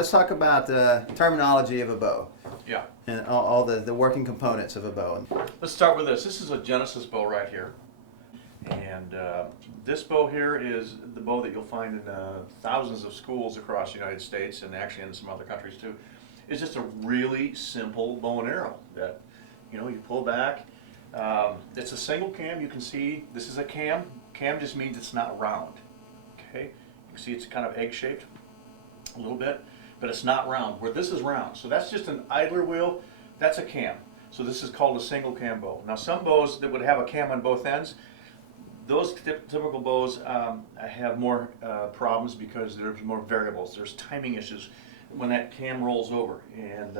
let's talk about the terminology of a bow. Yeah. And all the working components of a bow. Let's start with this. This is a Genesis bow right here. And this bow here is the bow that you'll find in thousands of schools across the United States and actually in some other countries too. It's just a really simple bow and arrow that, you pull back. It's a single cam. You can see this is a cam. Cam just means it's not round. Okay? You can see it's kind of egg-shaped a little bit, but it's not round. Where this is round. So that's just an idler wheel. That's a cam. So this is called a single cam bow. Now some bows that would have a cam on both ends, those typical bows have more problems because there's more variables. There's timing issues when that cam rolls over, and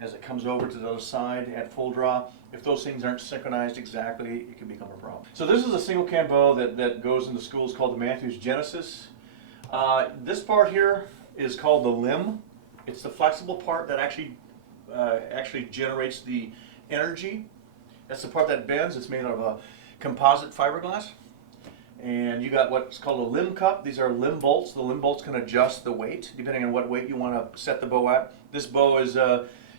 as it comes over to the other side at full draw, if those things aren't synchronized exactly, it can become a problem. So this is a single cam bow that goes into schools called the Mathews Genesis. This part here is called the limb. It's the flexible part that actually generates the energy. That's the part that bends. It's made out of a composite fiberglass. And you got what's called a limb cup. These are limb bolts. The limb bolts can adjust the weight depending on what weight you want to set the bow at. This bow is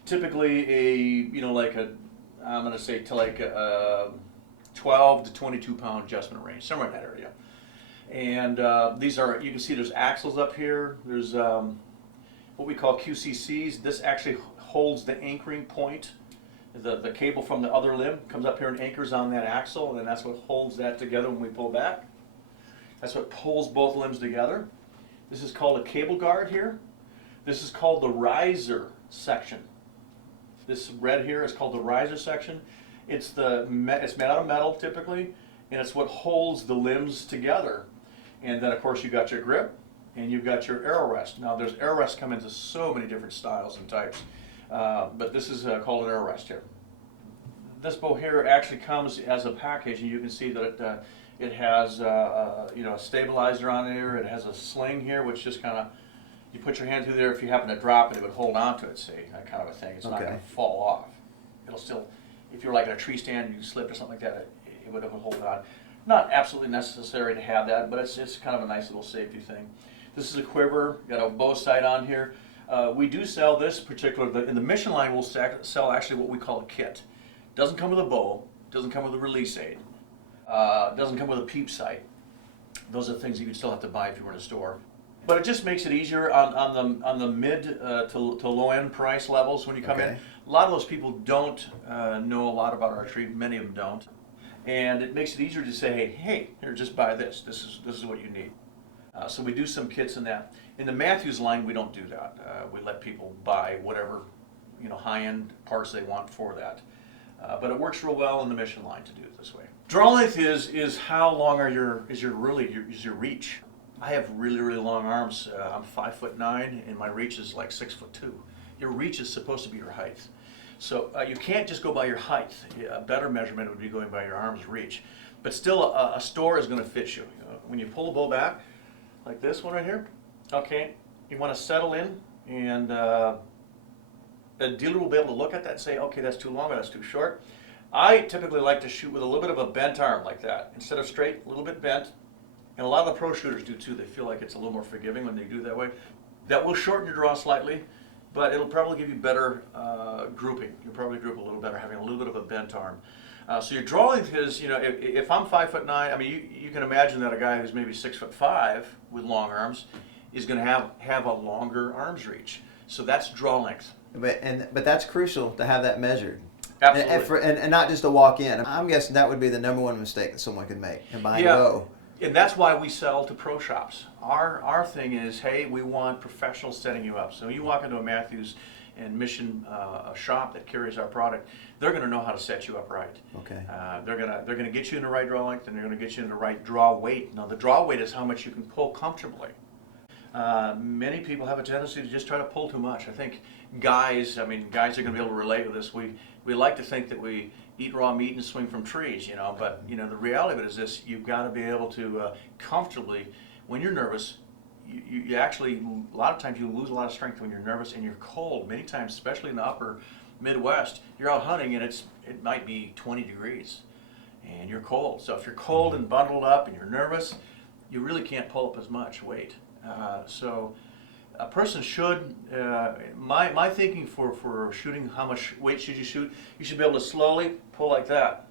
typically I'm going to say to like a 12 to 22 pound adjustment range, somewhere in that area. And these are, you can see there's axles up here. There's what we call QCCs. This actually holds the anchoring point. The cable from the other limb comes up here and anchors on that axle, and that's what holds that together when we pull back. That's what pulls both limbs together. This is called a cable guard here. This is called the riser section. This red here is called the riser section. It's made out of metal typically, and it's what holds the limbs together. And then of course you got your grip, and you've got your arrow rest. Now there's arrow rests come into so many different styles and types. But this is called an arrow rest here. This bow here actually comes as a package, and you can see that it has a stabilizer on here. It has a sling here, which just kind of, you put your hand through there. If you happen to drop it, it would hold on to it. See, that kind of a thing. It's not going to fall off. It'll still, if you're like in a tree stand and you slipped or something like that, it would hold on. Not absolutely necessary to have that, but it's kind of a nice little safety thing. This is a quiver. Got a bow sight on here. We do sell this particular, in the Mission line we'll sell actually what we call a kit. Doesn't come with a bow, doesn't come with a release aid, doesn't come with a peep sight. Those are things that you'd still have to buy if you were in a store. But it just makes it easier on the mid to low end price levels when you come in. A lot of those people don't know a lot about archery, many of them don't. And it makes it easier to say, hey, here, just buy this. This is what you need. So we do some kits in that. In the Mathews line, we don't do that. We let people buy whatever high-end parts they want for that. But it works real well in the Mission line to do it this way. Draw length is how long is your reach. I have really, really long arms. I'm 5'9", and my reach is like 6'2". Your reach is supposed to be your height. So you can't just go by your height. A better measurement would be going by your arm's reach. But still, a store is going to fit you. When you pull the bow back, like this one right here, okay, you want to settle in, and a dealer will be able to look at that and say, okay, that's too long or that's too short. I typically like to shoot with a little bit of a bent arm like that. Instead of straight, a little bit bent. And a lot of the pro shooters do too. They feel like it's a little more forgiving when they do it that way. That will shorten your draw slightly, but it'll probably give you better grouping. You'll probably group a little better having a little bit of a bent arm. So your draw length is, if I'm 5'9", I mean, you can imagine that a guy who's maybe 6'5" with long arms is going to have a longer arms reach. So that's draw length. But that's crucial to have that measured. Absolutely. And not just to walk in. I'm guessing that would be the number one mistake that someone could make in buying a bow. And that's why we sell to pro shops. Our thing is, hey, we want professionals setting you up. So you walk into a Mathews and Mission a shop that carries our product, they're going to know how to set you up right. Okay. They're going to get you in the right draw length, and they're going to get you in the right draw weight. Now the draw weight is how much you can pull comfortably. Many people have a tendency to just try to pull too much. I think guys are going to be able to relate with this. We like to think that we eat raw meat and swing from trees, but the reality of it is this: you've got to be able to comfortably, when you're nervous, you actually, a lot of times you lose a lot of strength when you're nervous and you're cold. Many times, especially in the upper Midwest, you're out hunting and it might be 20 degrees and you're cold. So if you're cold and bundled up and you're nervous, you really can't pull up as much weight. So a person should, my thinking for shooting, how much weight should you shoot? You should be able to slowly pull like that.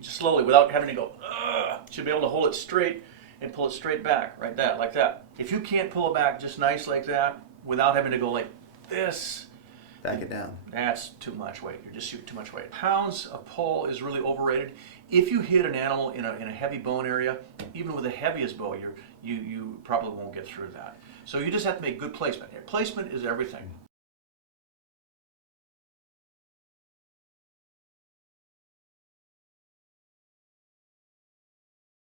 Just slowly, without having to go, ugh. You should be able to hold it straight and pull it straight back, right that, like that. If you can't pull it back just nice like that, without having to go like this, Back it down. that's too much weight. You're just shooting too much weight. Pounds of pull is really overrated. If you hit an animal in a heavy bone area, even with the heaviest bow, you probably won't get through that. So you just have to make good placement. Placement is everything.